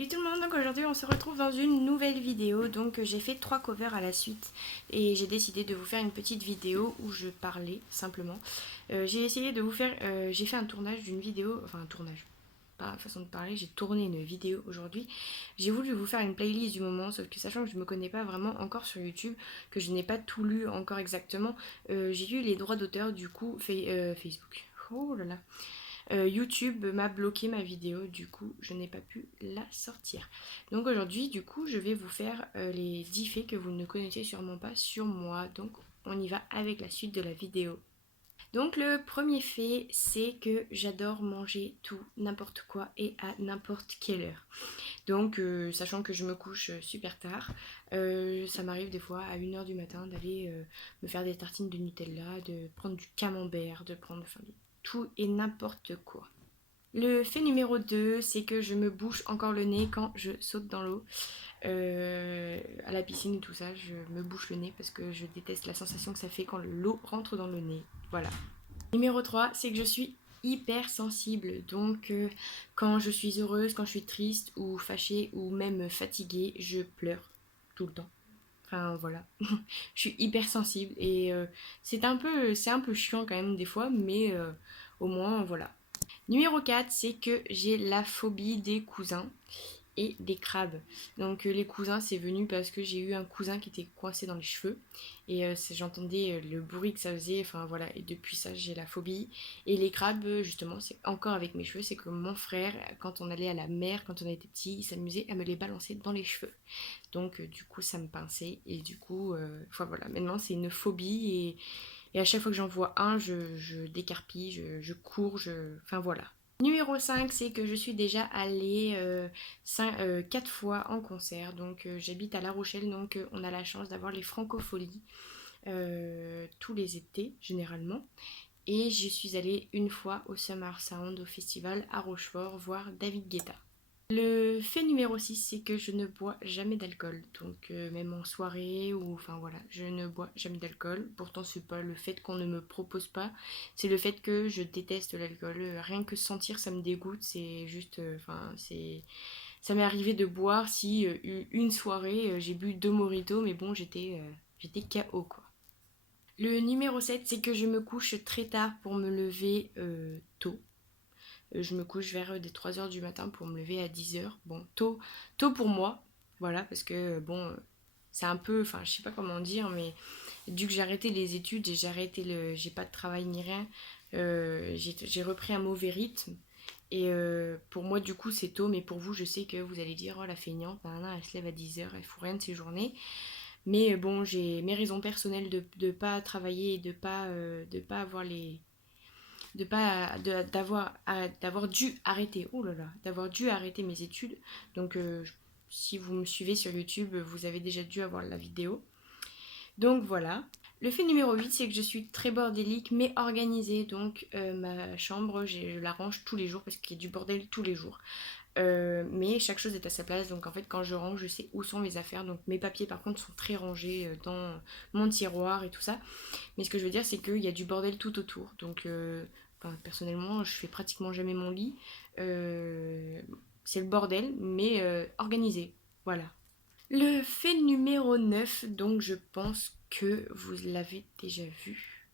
Salut tout le monde, donc aujourd'hui on se retrouve dans une nouvelle vidéo. Donc j'ai fait 3 covers à la suite et j'ai décidé de vous faire une petite vidéo où je parlais simplement. J'ai essayé de vous faire, j'ai fait un tournage d'une vidéo, enfin un tournage, pas façon de parler, j'ai tourné une vidéo aujourd'hui. J'ai voulu vous faire une playlist du moment, sauf que sachant que je me connais pas vraiment encore sur YouTube, que je n'ai pas tout lu encore exactement, j'ai eu les droits d'auteur du coup Facebook. Oh là là. YouTube m'a bloqué ma vidéo, du coup je n'ai pas pu la sortir. Donc aujourd'hui du coup je vais vous faire les 10 faits que vous ne connaissez sûrement pas sur moi. Donc on y va avec la suite de la vidéo. Donc le premier fait, c'est que j'adore manger tout, n'importe quoi et à n'importe quelle heure. Donc sachant que je me couche super tard, ça m'arrive des fois à 1h du matin d'aller me faire des tartines de Nutella, de prendre du camembert, de prendre tout et n'importe quoi. Le fait numéro 2, c'est que je me bouche encore le nez quand je saute dans l'eau. À la piscine et tout ça, je me bouche le nez parce que je déteste la sensation que ça fait quand l'eau rentre dans le nez. Voilà. Numéro 3, c'est que je suis hyper sensible. Donc quand je suis heureuse, quand je suis triste ou fâchée ou même fatiguée, je pleure tout le temps. Enfin voilà, je suis hyper sensible et c'est un peu chiant quand même des fois, mais au moins voilà. Numéro 4, c'est que j'ai la phobie des cousins et des crabes. Donc les cousins, c'est venu parce que j'ai eu un cousin qui était coincé dans les cheveux et j'entendais le bruit que ça faisait, enfin voilà, et depuis ça j'ai la phobie. Et les crabes, justement, c'est encore avec mes cheveux, c'est que mon frère, quand on allait à la mer, quand on était petit, il s'amusait à me les balancer dans les cheveux. Donc du coup ça me pinçait et du coup, enfin voilà, maintenant c'est une phobie et à chaque fois que j'en vois un, je décarpille, je cours, enfin voilà. Numéro 5, c'est que je suis déjà allée 4 fois en concert. Donc j'habite à La Rochelle, donc on a la chance d'avoir les Francopholies tous les étés généralement. Et je suis allée une fois au Summer Sound, au festival à Rochefort, voir David Guetta. Le fait numéro 6, c'est que je ne bois jamais d'alcool. Donc même en soirée ou enfin voilà, je ne bois jamais d'alcool. Pourtant c'est pas le fait qu'on ne me propose pas, c'est le fait que je déteste l'alcool. Rien que sentir ça me dégoûte, c'est juste enfin c'est ça m'est arrivé de boire si une soirée j'ai bu 2 mojitos mais bon, j'étais KO quoi. Le numéro 7, c'est que je me couche très tard pour me lever tôt. Je me couche vers des 3h du matin pour me lever à 10h. Bon, tôt pour moi, voilà, parce que bon, c'est un peu, enfin, je sais pas comment dire, mais dû que j'ai arrêté les études et j'ai pas de travail ni rien, j'ai repris un mauvais rythme. Et pour moi, du coup, c'est tôt, mais pour vous, je sais que vous allez dire, oh la feignante, elle se lève à 10h, elle fout rien de ses journées. Mais bon, j'ai mes raisons personnelles de pas travailler et de pas avoir les de pas d'avoir dû arrêter d'avoir dû arrêter mes études. Donc si vous me suivez sur YouTube, vous avez déjà dû avoir la vidéo. Donc voilà. Le fait numéro 8, c'est que je suis très bordélique mais organisée. Donc ma chambre, je la range tous les jours parce qu'il y a du bordel tous les jours. Mais chaque chose est à sa place, donc en fait quand je range je sais où sont mes affaires. Donc mes papiers par contre sont très rangés dans mon tiroir et tout ça. Mais ce que je veux dire c'est qu'il y a du bordel tout autour. Donc enfin, personnellement je fais pratiquement jamais mon lit. C'est le bordel mais organisé. Voilà. Le fait numéro 9, donc je pense que vous l'avez déjà vu,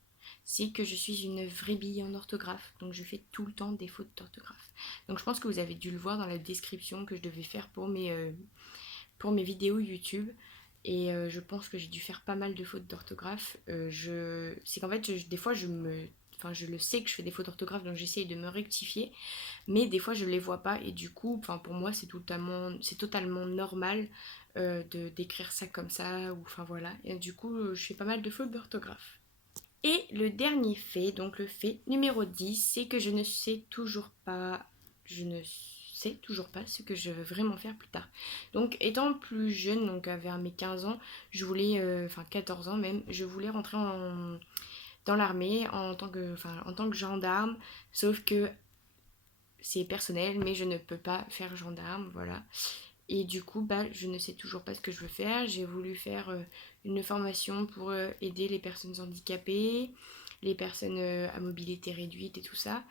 c'est que je suis une vraie bille en orthographe. Donc je fais tout le temps des fautes d'orthographe. Donc je pense que vous avez dû le voir dans la description que je devais faire pour mes vidéos YouTube. Et je pense que j'ai dû faire pas mal de fautes d'orthographe. C'est qu'en fait, des fois, enfin, je le sais que je fais des fautes d'orthographe, donc j'essaye de me rectifier. Mais des fois, je les vois pas. Et du coup, enfin, pour moi, c'est totalement normal d'écrire ça comme ça. Ou, enfin, voilà. Et du coup, je fais pas mal de fautes d'orthographe. Et le dernier fait, donc le fait numéro 10, c'est que je ne sais toujours pas ce que je veux vraiment faire plus tard. Donc étant plus jeune, donc vers mes 15 ans, je voulais, enfin 14 ans même, je voulais rentrer dans l'armée en tant que gendarme, sauf que c'est personnel, mais je ne peux pas faire gendarme, voilà. Et du coup, bah, je ne sais toujours pas ce que je veux faire. J'ai voulu faire une formation pour aider les personnes handicapées, les personnes à mobilité réduite et tout ça.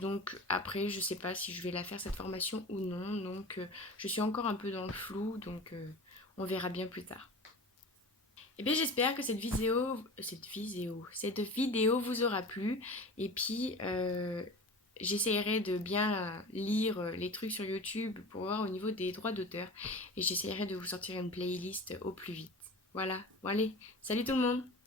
Donc après, je sais pas si je vais la faire cette formation ou non. Donc je suis encore un peu dans le flou, donc on verra bien plus tard. Et bien j'espère que cette vidéo vous aura plu. Et puis j'essaierai de bien lire les trucs sur YouTube pour voir au niveau des droits d'auteur. Et j'essaierai de vous sortir une playlist au plus vite. Voilà, bon allez, salut tout le monde!